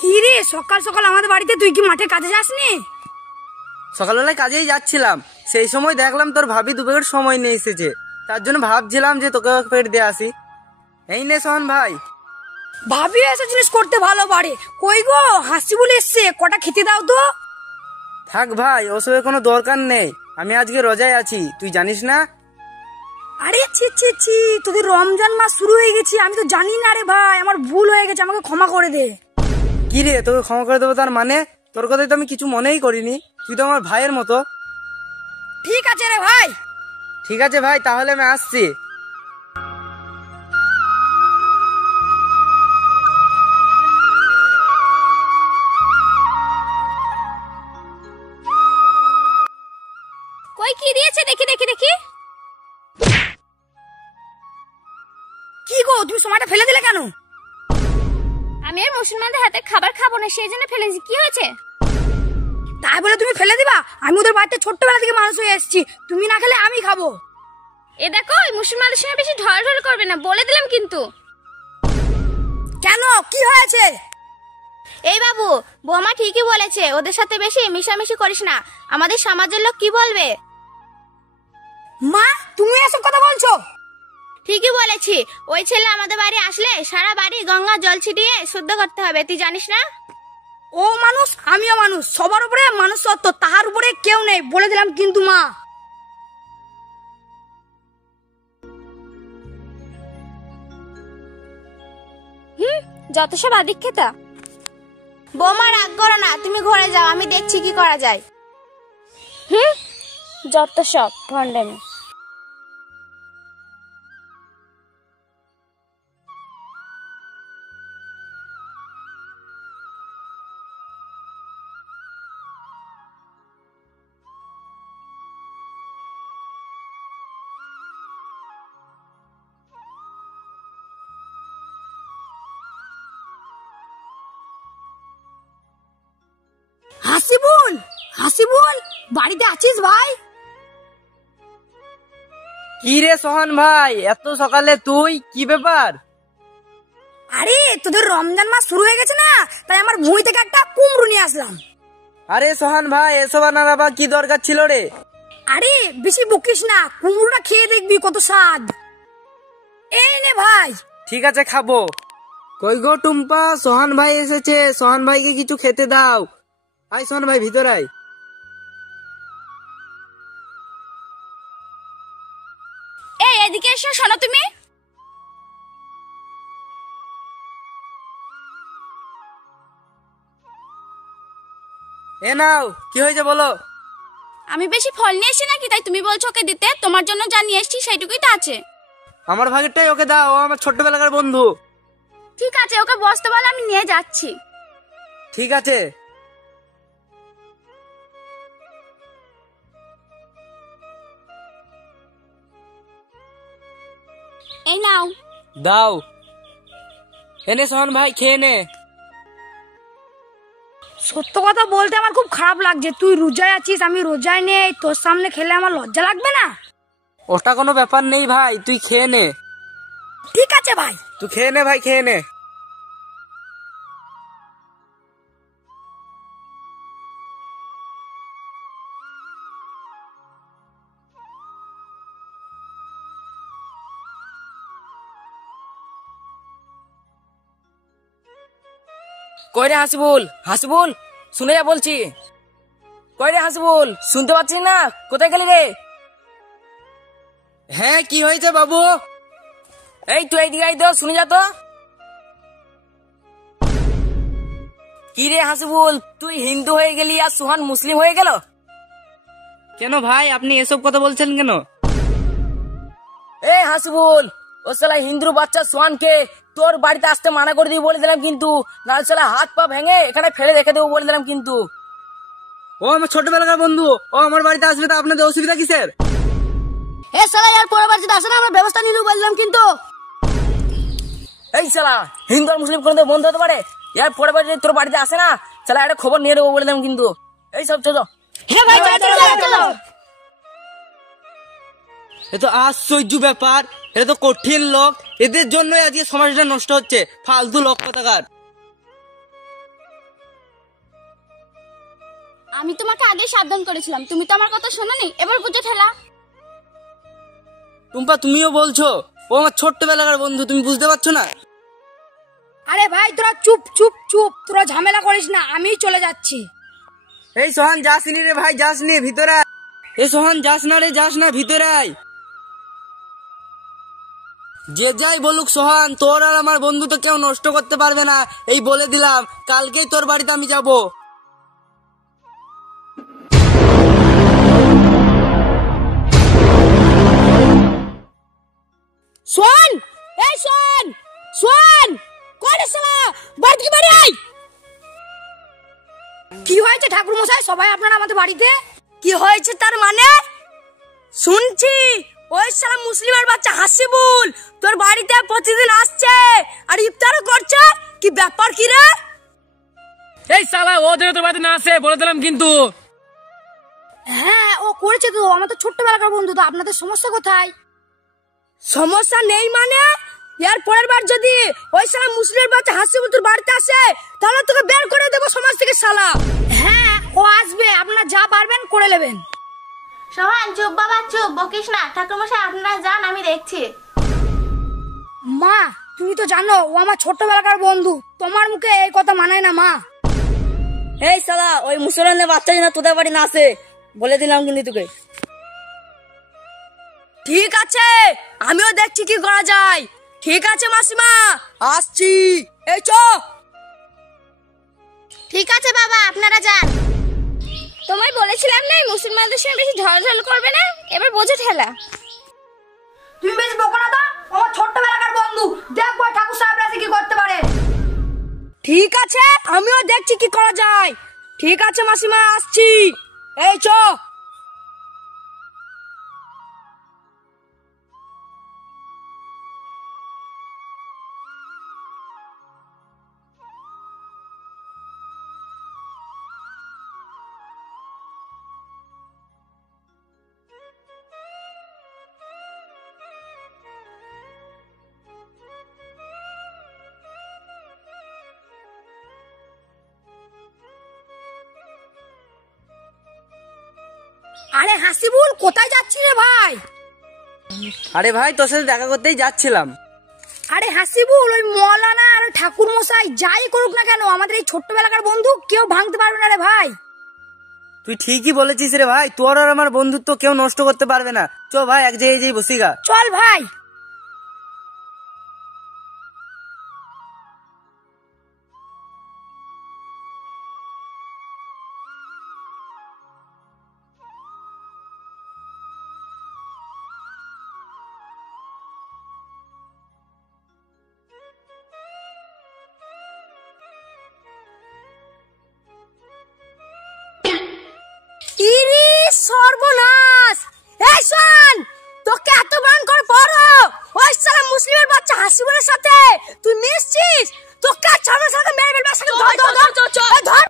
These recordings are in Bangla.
কি রে সকাল সকাল আমাদের বাড়িতে? তুই কি মাঠে কাজে যাসনি? সকালবেলায় কাজেই যাচ্ছিলাম, সেই সময় দেখলাম তোর ভাবি দুপুরের সময় নিয়ে এসেছে, তার জন্য ভাবছিলাম যে তোকে পেট দিয়ে আসি। এই নে সোহান ভাই। ভাবি এসব জিনিস করতে ভালো পারে। কই গো হাসি বলে এসছে, কটা খেতে দাও তো। থাক ভাই, ওসবের কোনো দরকার নেই, আমি আজকে রোজায় আছি, তুই জানিস না? আরে ছি ছি ছি, তোদের রমজান মাস শুরু হয়ে গেছে, আমি তো জানি না রে ভাই, আমার ভুল হয়ে গেছে, আমাকে ক্ষমা করে দে। কি রে, তোকে ক্ষমা করে দেবো তার মানে? তোর কথাই তো আমি কিছু মনেই করিনি, তুই তো আমার ভাইয়ের মতো। ঠিক আছে রে ভাই। ঠিক আছে ভাই, তাহলে আমি আসছি। কই কি দিয়েছে দেখি দেখি দেখি। কি গো তুমি সময়টা ফেলে দিলে কেন? আমি আর মুসলমানদের হাতে খাবার খাবো না, সেই জন্য ফেলেছি। কি হয়েছে? তাই বলে তুমি ফেলে দিবা? আমি ওদের বাড়িতে ছোট্টবেলা থেকে মানুষ হয়ে এসেছি, তুমি না খেলে আমি খাবো। এ দেখো, ওই মুসলমানদের সঙ্গে বেশি ঢল করবে না, বলে দিলাম কিন্তু। কেন, কি হয়েছে? এই বাবু, বৌমা ঠিকই বলেছে, ওদের সাথে বেশি মিশামিশি করিস না, আমাদের সমাজের লোক কি বলবে। মা তুমি এসব কথা বলছো? ঠিকই বলেছি, ওই ছেলে আমাদের বাড়ি আসলে সারা বাড়ি গঙ্গা জল ছিটিয়ে শুদ্ধ করতে হবে, তুই জানিস না? ও মানুষ আমিও মানুষ, সবার উপরে মানুষ সত্য, তাহার উপরে কেউ নেই, বলে দিলাম কিন্তু মা। যত সব আদিক্ষেতা। বৌমা রাগ করো না, তুমি ঘরে যাও, আমি দেখছি কি করা যায়। যত সব ভণ্ডামি। হাসিবুল, হাসিবুল বাড়িতে আছিস ভাই? কি রে সোহান ভাই, এত সকালে তুই? কি ব্যাপার? আরে তোদের রমজান মাস শুরু হয়ে গেছে না, তাই আমার ভুঁই থেকে একটা কুমড়ো নিয়ে আসলাম। আরে সোহান ভাই, এসব আনার আবার কি দরকার ছিল রে? আরে বেশি বকিস না, কুমড়োটা খেয়ে দেখবি কত স্বাদ। এই নে ভাই। ঠিক আছে, খাবো। কই গো টুম্পা, সোহান ভাই এসেছে, সোহান ভাইকে কিছু খেতে দাও। আয় সোহান ভাই, ভিতর আয়। এই এদিকে এসো, শোনো তুমি। এ নাও, কি হয়েছে বলো। আমি বেশি ফল নিয়ে এসেছি নাকি, তাই তুমি বলছো ওকে দিতে? তোমার জন্য যা নিয়ে এসেছি সেইটুকুই তো আছে। আমার ভাগেরটাই ওকে দাও, ও আমার ছোট্টবেলাকার বন্ধু। ঠিক আছে, ওকে বসতে বলো, আমি নিয়ে যাচ্ছি। ঠিক আছে। এই নাও। দাও। এনে সোহান ভাই, খেয়ে নে। সত্য কথা বলতে আমার খুব খারাপ লাগছে, তুই রোজায় আছিস, আমি রোজায় নেই, তোর সামনে খেলে আমার লজ্জা লাগবে না? ওটা কোনো ব্যাপার নেই ভাই, তুই খেয়ে নে। ঠিক আছে ভাই। তুই খেয়ে নে ভাই, খেয়ে নে। কই রে হাসিবুল, হাসিবুল শুনে যা বলছি। কই রে হাসিবুল, শুনতে পাচ্ছিস না? কোথায় গেলি রে? হ্যাঁ, কি হয়েছে বাবু? এই তুই এইদিকে আই তো, শুনে যা তো। কি রে হাসিবুল, তুই হিন্দু হয়ে গেলি আর সুহান মুসলিম হয়ে গেল? কেন ভাই, আপনি এসব কথা বলছেন কেন? এই হাসিবুল, ও শালা হিন্দুর বাচ্চা সোহানকে তোর বাড়িতে আসতে মানা করে দিয়ে বলে দিলাম কিন্তু, না শালা হাত পা ভেঙে এখানে ফেলে রেখে দেবো বলে দিলাম কিন্তু। ও আমার ছোটবেলাকার বন্ধু, ও আমার বাড়িতে আসবে, তা আপনাদের অসুবিধা কিসের? এ শালা আর পরের বার যদি আসে না, আমরা ব্যবস্থা নিলু বললাম কিন্তু। এই শালা, হিন্দু আর মুসলিম কোনোদিন বন্ধ হতে পারে? এর পরে বার যদি তোর বাড়িতে আসে না, শালা একটা খবর নিয়ে দেবো বলে দিলাম কিন্তু। এই সব চলো। হ্যাঁ ভাই, চলো চলো চলো। এ তো আশ্চর্য ব্যাপার, এটা তো কঠিন লোক, এদের জন্যই আজকে সমাজটা নষ্ট হচ্ছে, ফালতু লোক কোথাকার। আমি তোমাকে আগে সাবধান করেছিলাম, তুমি তো আমার কথা শোনোনি, এবার বুঝে ঠেলা। টুম্পা তুমিও বলছো, ও আমার ছোট্টবেলাকার বন্ধু, তুমি বুঝতে পারছো না? আরে ভাই তোরা চুপ চুপ চুপ, তোরা ঝামেলা করিস না, আমি চলে যাচ্ছি। এই সোহান যাসনি রে ভাই, যাসনি, ভিতরে আয়। এই সোহান যাস না রে, যাস না, ভিতরে আয়। যে যাই বলুক সোহান, তোর আর আমার বন্ধু তো কেউ নষ্ট করতে পারবে না, এই বলে দিলাম। কালকেই তোর বাড়িতে আমি যাব। শোন, এই শোন শোন, করে শালা বাড়ি থেকে বাড়ি আয়। কি হয়েছে ঠাকুর মশাই, সবাই আপনারা আমাদের বাড়িতে? কি হয়েছে তার মানে? শুনছি ওই শালা মুসলিমের বাচ্চা হাসিবুল তোর বাড়িতে প্রতিদিন আসছে আর ইফতারও করছে, কি ব্যাপার কি রে? এই শালা ও যেন তোর বাড়িতে না আসে বলে দিলাম কিন্তু। হ্যাঁ ও করেছে তো, আমার তো ছোট্টবেলাকার বন্ধু, তো আপনাদের সমস্যা কোথায়? সমস্যা নেই মানে? এর পরের বার যদি ওই শালা মুসলিমের বাচ্চা হাসিবুল তোর বাড়িতে আসে তাহলে তোকে বের করে দেবো সমাজ থেকে শালা। হ্যাঁ ও আসবে, আপনারা যা পারবেন করে নেবেন। সোহান চুপ বাবা চুপ, বকিস না। ঠাকুরমশাই আপনারা যান, আমি দেখছি। মা তুমি তো জানো ও আমার ছোট্টবেলাকার বন্ধু, তোমার মুখে এই কথা মানায় না মা। এই শালা ওই মুসলমানের বাচ্চা যেন তোদের বাড়ি না আসে বলে দিলাম কিন্তু তোকে। ঠিক আছে, আমিও দেখছি কি করা যায়। ঠিক আছে মাসিমা, আসছি। এই চ। ঠিক আছে বাবা, আপনারা যান। তোমায় বলেছিলাম না এই মুসলমানদের সঙ্গে বেশি ঝড়ঝড় করবে না, এবার বোঝে ঠেলা। তুমি বেশি বকো না তো, আমার ছোট্টবেলাকার বন্ধু, দেখবো ঠাকুর সাহেব রাজি কি করতে পারে। ঠিক আছে, আমিও দেখছি কি করা যায়। ঠিক আছে মাসিমা, আসছি। এই চ। আরে হাসিবুল কোথায় যাচ্ছি রে ভাই? আরে ভাই তোর সাথে দেখা করতেই যাচ্ছিলাম। আরে হাসিবুল ওই মৌলানা আর ঠাকুর মশাই যাই করুক না কেন, আমাদের এই ছোট্টবেলাকার বন্ধু কেউ ভাঙতে পারবে না রে ভাই। তুই ঠিকই বলেছিস রে ভাই, তোর আর আমার বন্ধুত্ব কেউ নষ্ট করতে পারবে না। চ ভাই এক জায়গায় যাই বসি গা। চল ভাই। ইরি সর্বনাশ! এই শোন, তোকে এত বান করে পড়ো ওই শালা মুসলিমের বাচ্চা হাসিবুলের সাথে তুই মিশছিস, তোকে ছাড়ার সাথে মেরে ফেলবে। সাথে ধর ধর ধর ধর ধর।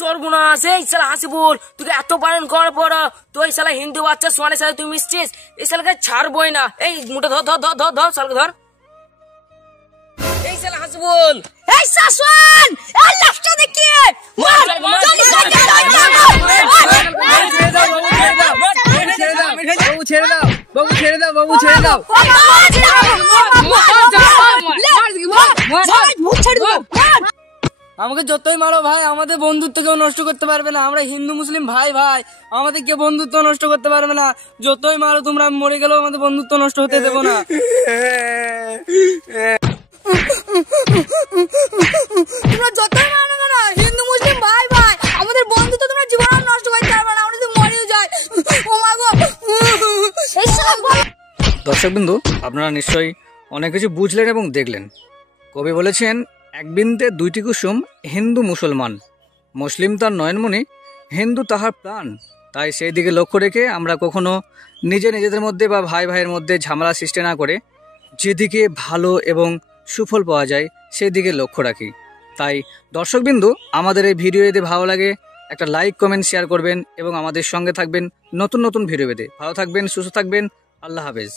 সর্বনাশ! এই শালা হাসিবুল তোকে এত বারণ করার পর তুই শালা হিন্দু বাচ্চা সোয়ানের সাথে তুই মিশছিস, এই শালাকে ছাড়বই না। এই মুঠে ধর ধর ধর ধর ধর শালাকে ধর। এই শালা হাসিবুল, এই শাসন এই লাফটা দেখিয়ে মার জলদি বাবু ছেড়ে দাও, বাবু ছেড়ে দাও, বাবু ছেড়ে দাও। আমাকে যতই মারো ভাই, আমাদের বন্ধুত্ব কেউ নষ্ট করতে পারবে না। আমরা হিন্দু মুসলিম ভাই ভাই, আমাদের কেউ বন্ধুত্ব নষ্ট করতে পারবে না। যতই মারো তোমরা, মরে গেলেও আমাদের বন্ধুত্ব নষ্ট হতে দেবো না। তোমরা যতই মানো না, হিন্দু মুসলিম ভাই ভাই, আমাদের বন্ধুত্ব তোমরা জীবন নষ্ট করতে পারবে না, আমরা যদি মরেও যাই। ও মা গো। দর্শকবৃন্দু, আপনারা নিশ্চয়ই অনেক কিছু বুঝলেন এবং দেখলেন। কবি বলেছেন, এক বৃন্তে দুইটি কুসুম, হিন্দু মুসলমান, মুসলিম তার নয়নমণি, হিন্দু তাহার প্রাণ। তাই সেই দিকে লক্ষ্য রেখে আমরা কখনো নিজেদের মধ্যে বা ভাই ভাইয়ের মধ্যে ঝামেলা সৃষ্টি না করে যেদিকে ভালো এবং সুফল পাওয়া যায় সেই দিকে লক্ষ্য রাখি। তাই দর্শকবিন্দু, আমাদের এই ভিডিও যদি ভালো লাগে একটা লাইক, কমেন্ট, শেয়ার করবেন এবং আমাদের সঙ্গে থাকবেন নতুন নতুন ভিডিও পেতে। ভালো থাকবেন, সুস্থ থাকবেন। আল্লাহ হাফেজ।